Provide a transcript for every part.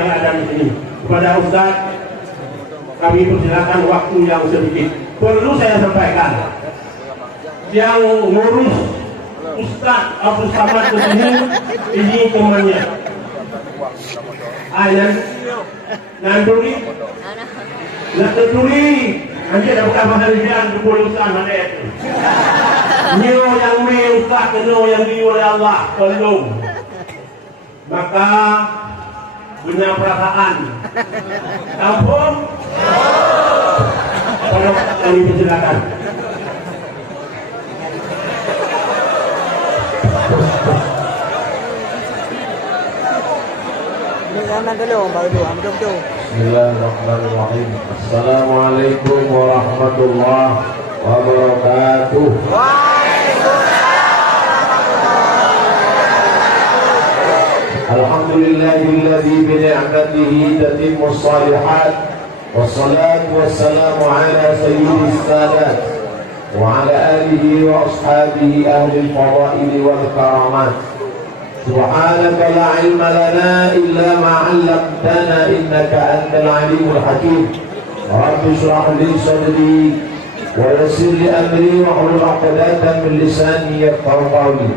yang ada di sini. Kepada Ustaz, kami persilakan waktu yang sedikit. Perlu saya sampaikan, yang ngurus Ustaz Abdul Samad di sini, ini temannya. Ayah, nanduri, anjir dah bukan pasal dia, kepulusan ada itu. Nyo yang Ustaz, kena yang di oleh Allah, perlu. Maka punya perasaan kampung tolong kami persilakan. Bismillahirrahmanirrahim. Assalamualaikum warahmatullahi wabarakatuh. Alhamdulillahilladzi bi ni'matihi tatimmu shalihat wassalatu wassalamu ala sayyidis sadat wa ala alihi wa ashabihi ahli al-fadail wal karamat. Subhanaka la ilma lana illa ma 'allamtana innaka antal alimul hakim. Rabbi shrah li sadri wa yassir li amri wa hlul 'uqdatam min lisani yafqahu qawli.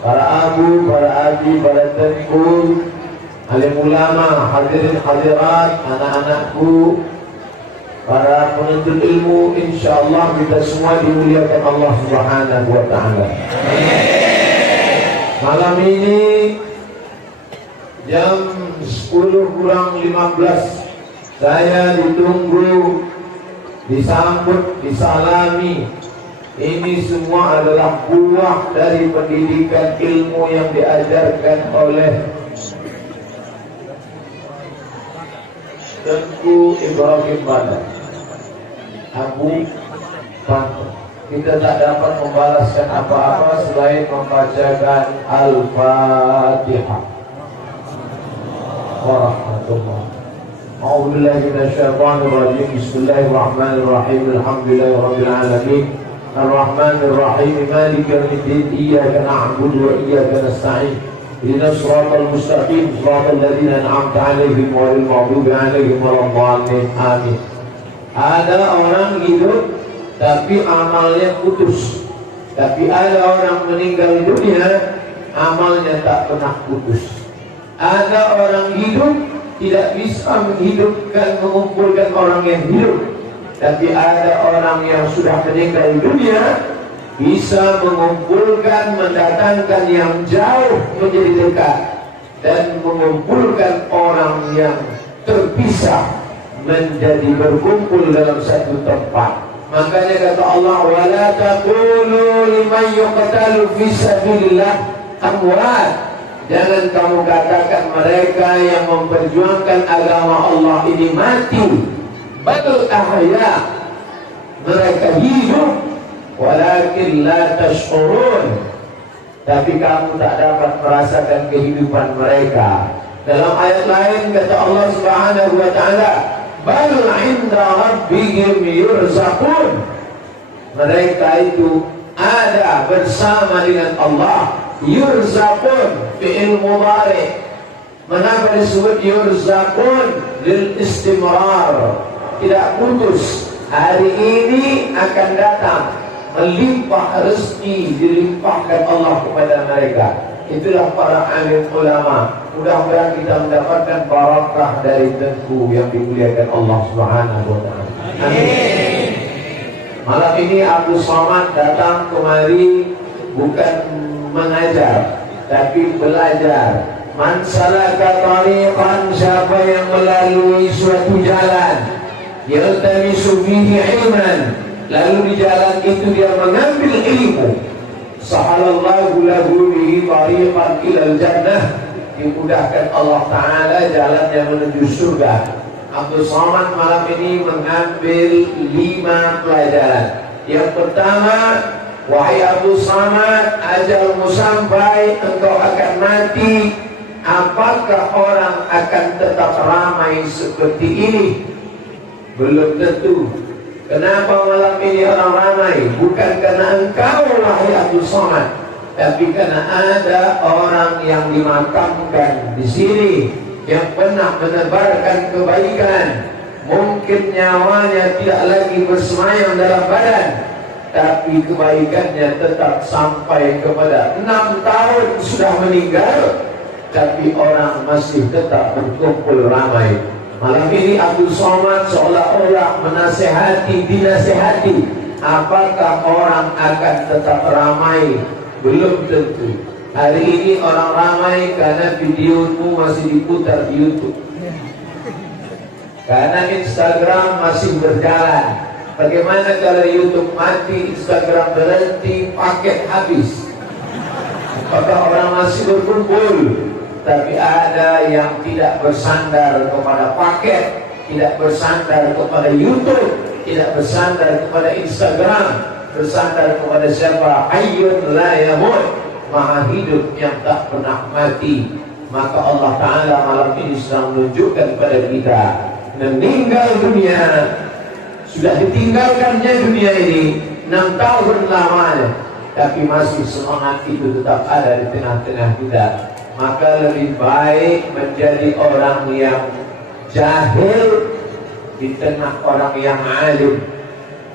Para abu, para abi, para tengku, alim ulama, hadirin hadirat, anak-anakku, para penuntut ilmu, insyaallah kita semua dimuliakan Allah Subhanahu wa taala. Malam ini jam 10 kurang 15 saya ditunggu, disambut, disalami. Ini semua adalah buah dari pendidikan ilmu yang diajarkan oleh Tengku Ibrahim Badar Abu Panto. Kita tak dapat membalaskan apa-apa selain membacakan Al-Fatihah. Warahmatullah. A'udzubillahi minasyaitonirrajim. Bismillahirrahmanirrahim. Alhamdulillahirabbil alamin. Ar-Rahmanir-Rahim. Maliki yaumiddin. Iyyaka na'budu wa iyyaka nasta'in. Ihdinas siratal mustaqim. Siratal ladzina an'amta 'alaihim ghairil maghdubi 'alaihim waladdallin. Amin. Ada orang hidup tapi amalnya putus. Tapi ada orang meninggal dunia, amalnya tak pernah putus. Ada orang hidup tidak bisa menghidupkan, mengumpulkan orang yang hidup. Tapi ada orang yang sudah meninggal dunia bisa mengumpulkan, mendatangkan yang jauh menjadi dekat, dan mengumpulkan orang yang terpisah menjadi berkumpul dalam satu tempat. Makanya kata Allah, wala taqulu liman yuqtalu fi sabilillah amwat. Jangan kamu katakan mereka yang memperjuangkan agama Allah ini mati. Bal ahya, mereka hidup, walakin la tash'urun, tapi kamu tak dapat merasakan kehidupan mereka. Dalam ayat lain kata Allah Subhanahu wa taala, bal 'inda rabbihim yurzaqun, mereka itu ada bersama dengan Allah. Yurzaqun fi'il mudhari'. Mengapa disebut yurzaqun? Lil istimrar, tidak putus. Hari ini akan datang melimpah rezeki, dilimpahkan Allah kepada mereka. Itulah para alim ulama. Mudah-mudahan kita mendapatkan barakah dari Tengku yang dimuliakan Allah Subhanahu wa taala. Amin. Malam ini Abdul Samad datang kemari bukan mengajar tapi belajar. Man salaka tariqan, siapa yang melalui suatu jalan, yaltamisu fihi ilman, lalu di jalan itu dia mengambil ilmu, sahalallahu lahu bihi tariqan ilal jannah, dimudahkan Allah Ta'ala jalan yang menuju surga. Abdul Samad malam ini mengambil 5 pelajaran. Yang pertama, wahai Abdul Samad, ajalmu sampai, engkau akan mati. Apakah orang akan tetap ramai seperti ini? Belum tentu. Kenapa malam ini orang ramai? Bukan karena engkau wahai Abdul Samad, tapi karena ada orang yang dimakamkan di sini. yang pernah menebarkan kebaikan. Mungkin nyawanya tidak lagi bersemayam dalam badan, tapi kebaikannya tetap sampai kepada 6 tahun sudah meninggal, tapi orang masih tetap berkumpul ramai. Malam ini Abdul Somad seolah-olah dinasehati. Apakah orang akan tetap ramai? Belum tentu. Hari ini orang ramai karena videomu masih diputar di YouTube, karena Instagram masih berjalan. Bagaimana kalau YouTube mati, Instagram berhenti, paket habis? Apakah orang masih berkumpul? Tapi ada yang tidak bersandar kepada paket, tidak bersandar kepada YouTube, tidak bersandar kepada Instagram, bersandar kepada siapa? Hayyun la yamut, Maha hidup yang tak pernah mati. Maka Allah Ta'ala malam ini sedang menunjukkan kepada kita, meninggal dunia, sudah ditinggalkannya dunia ini 6 tahun lamanya, tapi masih semangat itu tetap ada di tengah-tengah kita. Maka lebih baik menjadi orang yang jahil di tengah orang yang alim.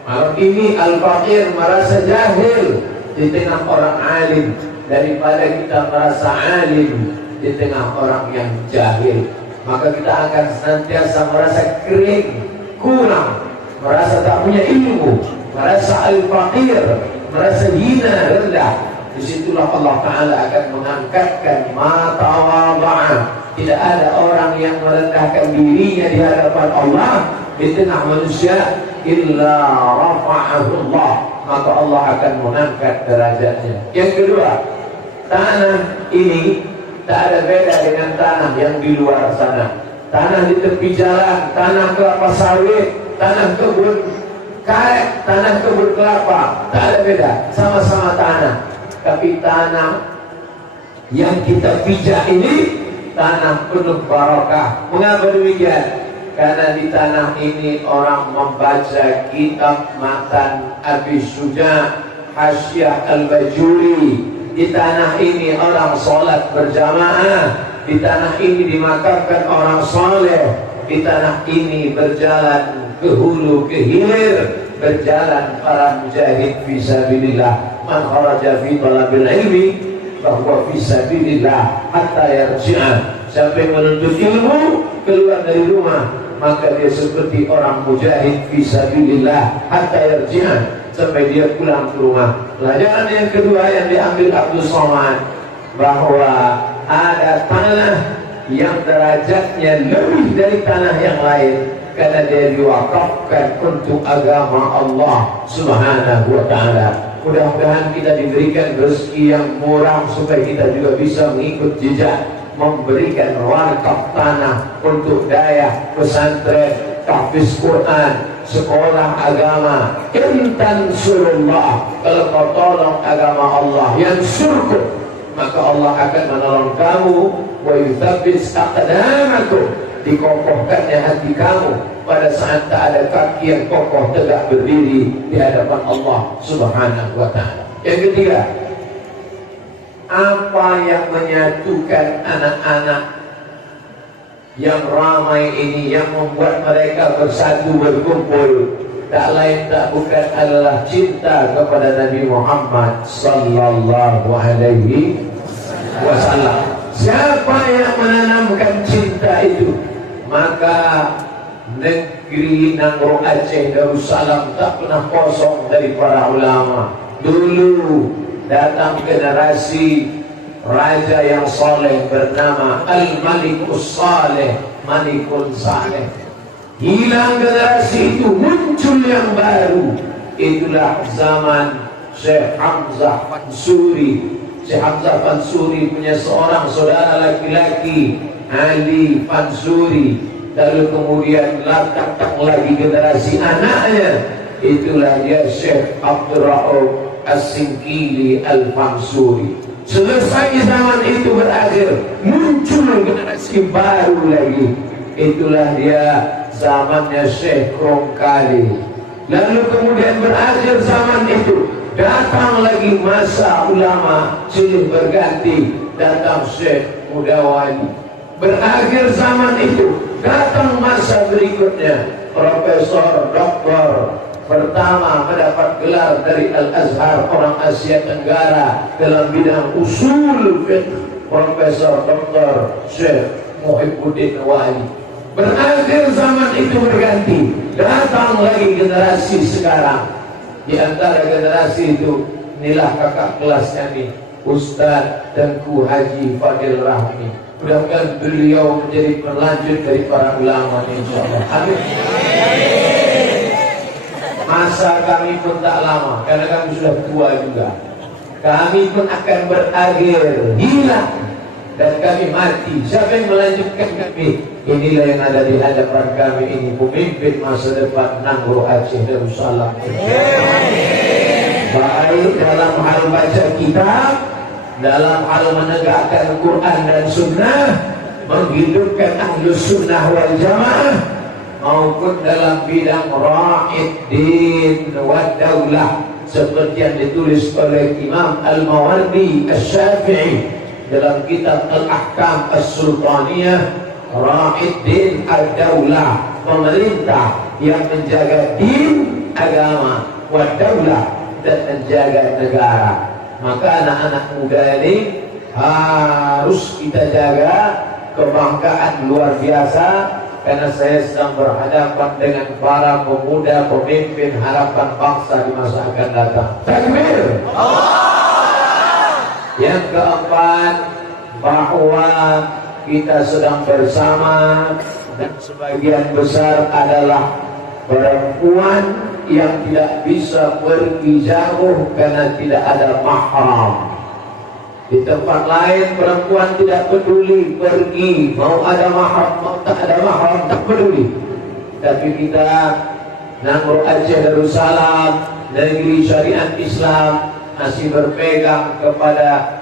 Malam ini al-faqir merasa jahil di tengah orang alim, daripada kita merasa alim di tengah orang yang jahil. Maka kita akan senantiasa merasa kering, kurang, merasa tak punya ilmu, merasa al-faqir, merasa hina, rendah. Disitulah Allah Ta'ala akan mengangkatkan matawada'ah. Tidak ada orang yang merendahkan dirinya di hadapan Allah di tengah manusia illa rafa'ahullah, maka Allah akan mengangkat derajatnya. Yang kedua, tanah ini tak ada beda dengan tanah yang di luar sana. Tanah di tepi jalan, tanah kelapa sawit, tanah kebun karet, tanah kebun kelapa, tak ada beda, sama-sama tanah. Tapi tanah yang kita pijak ini tanah penuh barakah. Mengapa demikian? Karena di tanah ini orang membaca kitab matan Abi Suja Hasyiah Al-Bajuri. Di tanah ini orang sholat berjamaah. Di tanah ini dimakamkan orang soleh. Di tanah ini berjalan ke hulu ke hilir, berjalan para mujahid fisabilillah. Man kharaja fi talabil ilmi bahwa fisabilillah hatta yarji'a. Siapa yang menuntut ilmu keluar dari rumah, maka dia seperti orang mujahid fisabilillah hatta yarji'a, sampai dia pulang ke rumah. Pelajaran yang kedua yang diambil Abdul Somad, bahwa ada tanah yang derajatnya lebih dari tanah yang lain, karena dia diwakafkan untuk agama Allah Subhanahu wa Ta'ala. Mudah-mudahan kita diberikan rezeki yang murah supaya kita juga bisa mengikut jejak, memberikan wakaf tanah untuk daya pesantren, tahfiz Quran, sekolah agama. Intan surullah, kalau kau tolong agama Allah yang surku, maka Allah akan menolong kamu. Wa yuthabbit aqdamakum, dikokohkannya hati kamu pada saat tak ada kaki yang kokoh tegak berdiri di hadapan Allah Subhanahu wa Ta'ala. Yang ketiga, apa yang menyatukan anak-anak yang ramai ini, yang membuat mereka bersatu berkumpul, tak lain tak bukan adalah cinta kepada Nabi Muhammad sallallahu alaihi wasallam. Siapa yang menanamkan cinta itu, maka negeri Nangro Aceh Darussalam tak pernah kosong dari para ulama. Dulu datang generasi raja yang soleh bernama Al-Malikus Saleh, Malikun Saleh. Hilang generasi itu, muncul yang baru. Itulah zaman Syekh Hamzah Mansuri. Syekh Hamzah Mansuri punya seorang saudara laki-laki, Ali Mansuri. Lalu kemudian datang lagi generasi anaknya, itulah dia Syekh Abdul Rauf As-Singkili Al-Mansuri. Selesai zaman itu berakhir, muncul generasi baru lagi, itulah dia zamannya Syekh Rongkali. Lalu kemudian berakhir zaman itu, datang lagi masa ulama silih berganti, datang Syekh Mudawali. Berakhir zaman itu, datang masa berikutnya. Profesor, doktor pertama mendapat gelar dari Al-Azhar, orang Asia Tenggara, dalam bidang usul fiqh, Profesor Dr. Syekh Muhibbuddin Wali. Berakhir zaman itu berganti, datang lagi generasi sekarang. Di antara generasi itu, inilah kakak kelasnya nih, Ustadz Tengku Haji Fadil Rahmi. Mudah-mudahan beliau menjadi pelanjut dari para ulama, insyaallah. Amin. Masa kami pun tak lama, karena kami sudah tua juga. Kami pun akan berakhir, hilang, dan kami mati. Siapa yang melanjutkan kami? Inilah yang ada di hadapan kami ini, pemimpin masa depan Nangro Aceh Darussalam. Baik dalam hal baca kitab, dalam hal menegakkan Quran dan Sunnah, menghidupkan Ahlus Sunnah wal Jamaah, maupun dalam bidang ra'id din wa daulah, seperti yang ditulis oleh Imam Al-Mawardi Asy-Syafi'i dalam kitab Al-Ahkam As-Sultaniyah. Ra'id din ad-daulah, pemerintah yang menjaga din, agama, wa daulah, dan menjaga negara. Maka anak-anak muda ini harus kita jaga kebanggaan luar biasa, karena saya sedang berhadapan dengan para pemuda pemimpin harapan bangsa di masa akan datang. Takbir! Yang keempat, bahwa kita sedang bersama dan sebagian besar adalah perempuan yang tidak bisa pergi jauh karena tidak ada mahram. Di tempat lain perempuan tidak peduli pergi, mau ada mahram, mau tak ada mahram, tak peduli. Tapi kita, Nangro Aceh Darussalam, negeri syariat Islam, masih berpegang kepada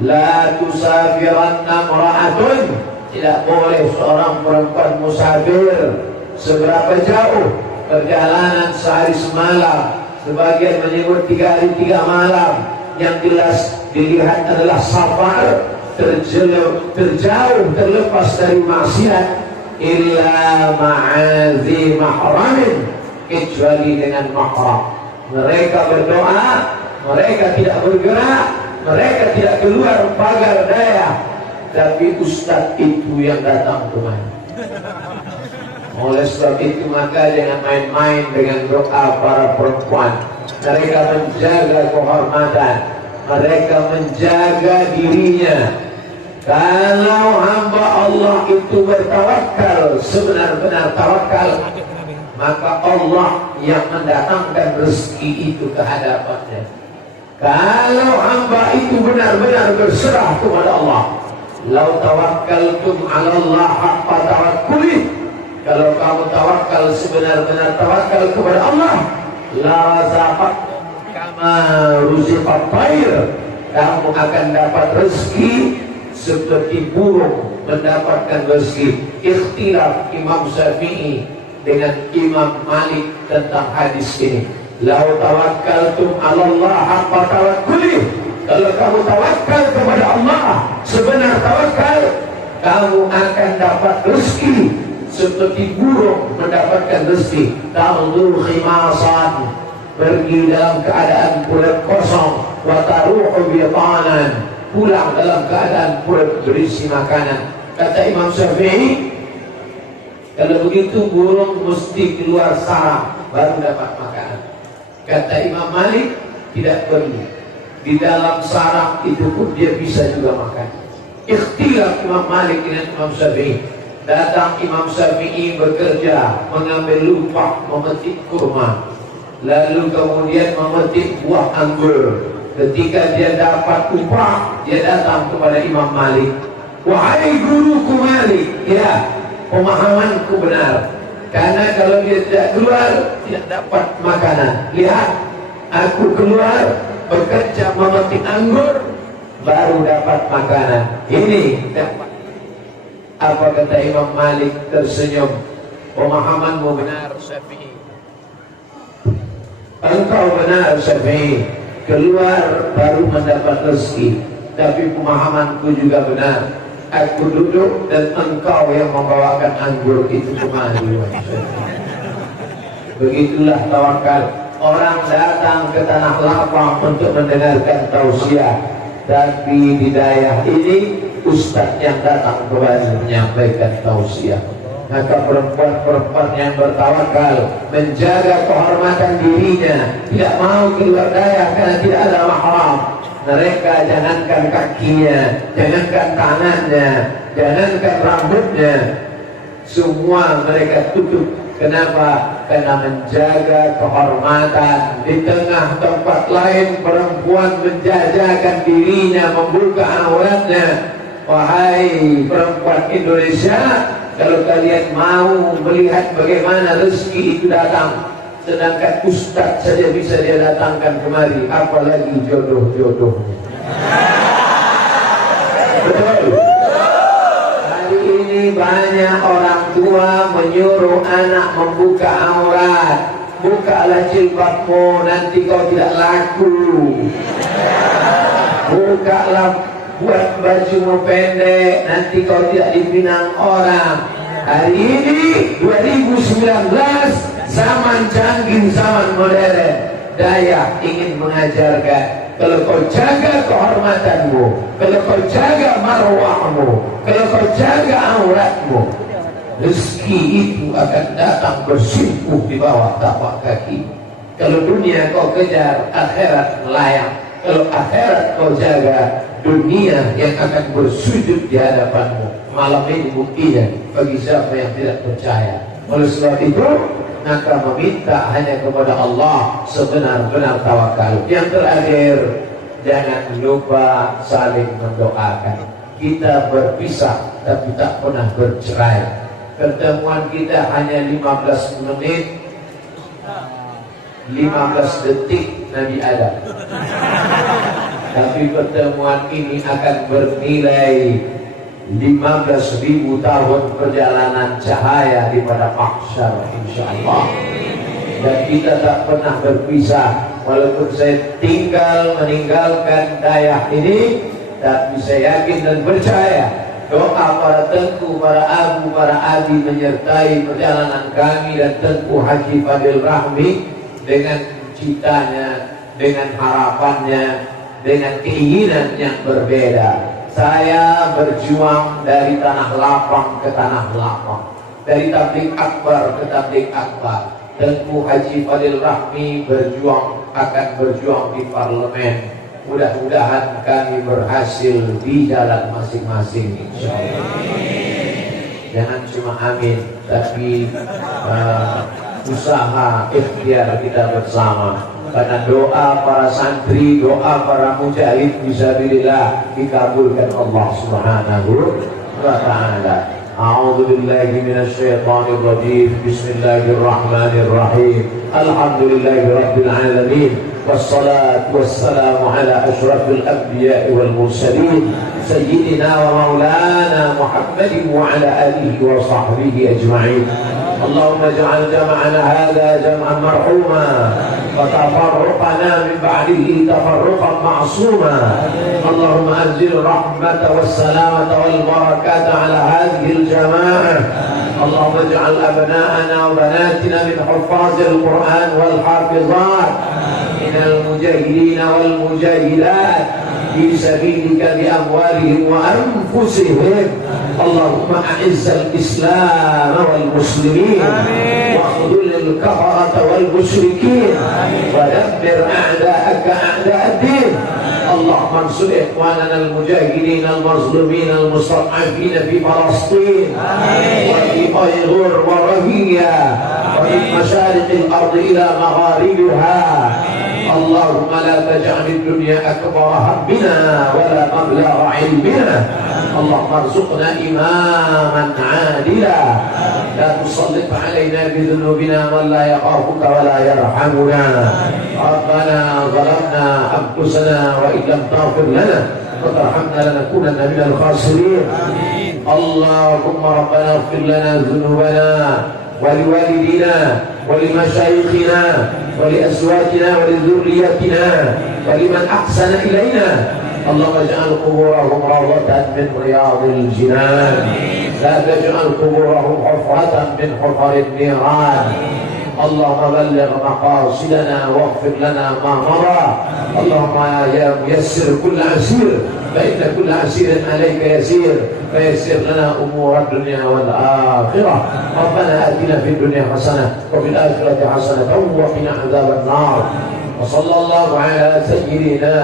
la tusafiranna mra'atun, tidak boleh seorang perempuan musafir seberapa jauh, perjalanan sehari semalam, sebagian menyebut 3 hari 3 malam. Yang jelas dilihat adalah safar, terjauh, terlepas dari maksiat, illa ma'azi mahramin, kecuali dengan mahram. Mereka berdoa, mereka tidak bergerak, mereka tidak keluar pagar daya, tapi ustaz itu yang datang kemari. Oleh sebab itu maka jangan main-main dengan doa para perempuan. Mereka menjaga kehormatan, mereka menjaga dirinya. Kalau hamba Allah itu bertawakal, sebenar-benar tawakal, maka Allah yang mendatangkan rezeki itu ke hadapannya. Kalau hamba itu benar-benar berserah kepada Allah, lau tawakkaltum 'ala Allah haqqa tawakkuli, kalau kamu tawakal sebenar-benar tawakal kepada Allah, la razaqakum kama ruziqat tayr, kamu akan dapat rezeki seperti burung mendapatkan rezeki. Ikhtilaf Imam Syafi'i dengan Imam Malik tentang hadis ini. Lau tawakkaltum 'ala Allah haqqa tawakkuli, kalau kamu tawakal kepada Allah sebenar tawakal, kamu akan dapat rezeki seperti burung mendapatkan rezeki. Ta'udhu khimasan, pergi dalam keadaan perut kosong, wa taruhu bitanan, pulang dalam keadaan perut berisi makanan. Kata Imam Syafi'i, kalau begitu burung mesti keluar sarang baru dapat makanan. Kata Imam Malik, tidak perlu, di dalam sarang itu pun dia bisa juga makan. Ikhtilaf Imam Malik dengan Imam Syafi'i. Datang Imam Syafi'i bekerja, mengambil lupa, memetik kurma, lalu kemudian memetik buah anggur. Ketika dia dapat upah, dia datang kepada Imam Malik. Wahai guruku Malik, ya, pemahamanku benar, karena kalau dia tidak keluar, tidak dapat makanan. Lihat, aku keluar, bekerja memetik anggur, baru dapat makanan. Ini dapat. Apa kata Imam Malik tersenyum? Pemahamanmu benar Syafi'i, engkau benar Syafi'i, keluar baru mendapat rezeki. Tapi pemahamanku juga benar, Aku duduk dan engkau yang membawakan anggur itu kemari. Begitulah tawakal. Orang datang ke tanah lapang untuk mendengarkan tausiah, tapi di daerah ini ustaz yang datang kembali menyampaikan tausiah. Maka perempuan-perempuan yang bertawakal menjaga kehormatan dirinya, tidak mau keluar daerah karena tidak ada mahram. Mereka jangankan kakinya, jangankan tangannya, jangankan rambutnya, semua mereka tutup. Kenapa? Karena menjaga kehormatan. Di tengah tempat lain perempuan menjajakan dirinya, membuka auratnya. Wahai perempuan Indonesia, kalau kalian mau melihat bagaimana rezeki itu datang, sedangkan ustaz saja bisa dia datangkan kemari, apalagi jodoh-jodoh. Betul. Hari ini banyak orang tua menyuruh anak membuka aurat. Bukalah jilbabmu, nanti kau tidak laku. Bukalah, buat bajumu pendek, nanti kau tidak dipinang orang. Hari ini 2019, zaman canggih, zaman modern. Daya ingin mengajarkan, kalau kau jaga kehormatanmu, kalau kau jaga marwahmu, kalau kau jaga auratmu, rezeki itu akan datang bersimpuh di bawah tapak kaki. Kalau dunia kau kejar, akhirat melayang. Kalau akhirat kau jaga, dunia yang akan bersujud di hadapanmu. Malam ini buktinya bagi siapa yang tidak percaya. Oleh sebab itu, maka meminta hanya kepada Allah sebenar-benar tawakal. Yang terakhir, jangan lupa saling mendoakan. Kita berpisah tapi tak pernah bercerai. Pertemuan kita hanya 15 menit, 15 detik Nabi Adam. Tapi pertemuan ini akan bernilai 15.000 tahun perjalanan cahaya daripada mahsyar, insyaallah. Dan kita tak pernah berpisah. Walaupun saya meninggalkan daerah ini, tapi saya yakin dan percaya doa para tengku, para abu, para adi menyertai perjalanan kami dan tengku Haji Fadil Rahmi dengan citanya, dengan harapannya, dengan keinginan yang berbeda. Saya berjuang dari tanah lapang ke tanah lapang, dari tabligh akbar ke tabligh akbar. Tengku Haji Fadil Rahmi akan berjuang di parlemen. Mudah-mudahan kami berhasil di jalan masing-masing, insyaallah. Jangan cuma amin, tapi usaha ikhtiar kita bersama. Karena doa para santri, doa para mujahid fisabilillah dikabulkan Allah Subhanahu wa taala. A'udzu billahi minasy syaithanir rajim. Bismillahirrahmanirrahim. Alhamdulillahi rabbil alamin. Wassalatu wassalamu ala asyrafil anbiya'i wal mursalin sayyidina wa maulana Muhammadin wa ala alihi wa sahbihi ajma'in. اللهم اجعل جمعنا هذا جمعا مرحوما وتفرقنا من بعده تفرقا معصوما. اللهم انزل الرحمة والسلامة والبركات على هذه الجماعة. اللهم اجعل أبناءنا وبناتنا من حفاظ القرآن والحافظات، من المجاهدين والمجاهدات في سبيلك بأموالهم وأنفسهم. اللهم أعز الإسلام والمسلمين واخذل الكفرة والمشركين ودمر أعداءك أعداء الدين. اللهم انصر إخواننا المجاهدين المظلومين المستضعفين في فلسطين وفي أيغور ورهية وفي مشارق الأرض إلى مغاربها. اللهم لا تجعل الدنيا أكبر همنا ولا مبلغ علمنا. اللهم ارزقنا إماما عادلا لا تسلط علينا بذنوبنا من لا يخافك ولا يرحمنا. ربنا ظلمنا أنفسنا وإن لم تغفر لنا وترحمنا لنكونن من الخاسرين. اللهم ربنا اغفر لنا ذنوبنا ولوالدينا ولمشايخنا ولأزواجنا ولذريتنا ولمن أحسن إلينا اللهم اجعل قبورهم روضة من رياض الجنان، لا تجعل قبورهم حفرة من حفر النيران. اللهم بلغ مقاصدنا واغفر لنا ما مضى. اللهم يا ميسر كل عسير فإن كل عسير عليك يسير، فيسر لنا أمور الدنيا والآخرة. ربنا آتنا في الدنيا حسنة وفي الآخرة حسنة وقنا عذاب النار. وصلى الله على سيدنا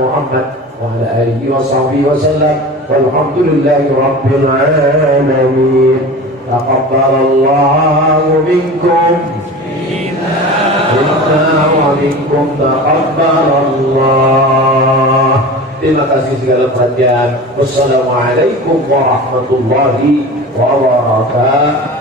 محمد وعلى آله وصحبه وسلم، والحمد لله رب العالمين. تقبل الله منكم منا ومنكم، تقبل الله. Terima kasih segala perhatian. Wassalamualaikum warahmatullahi wabarakatuh.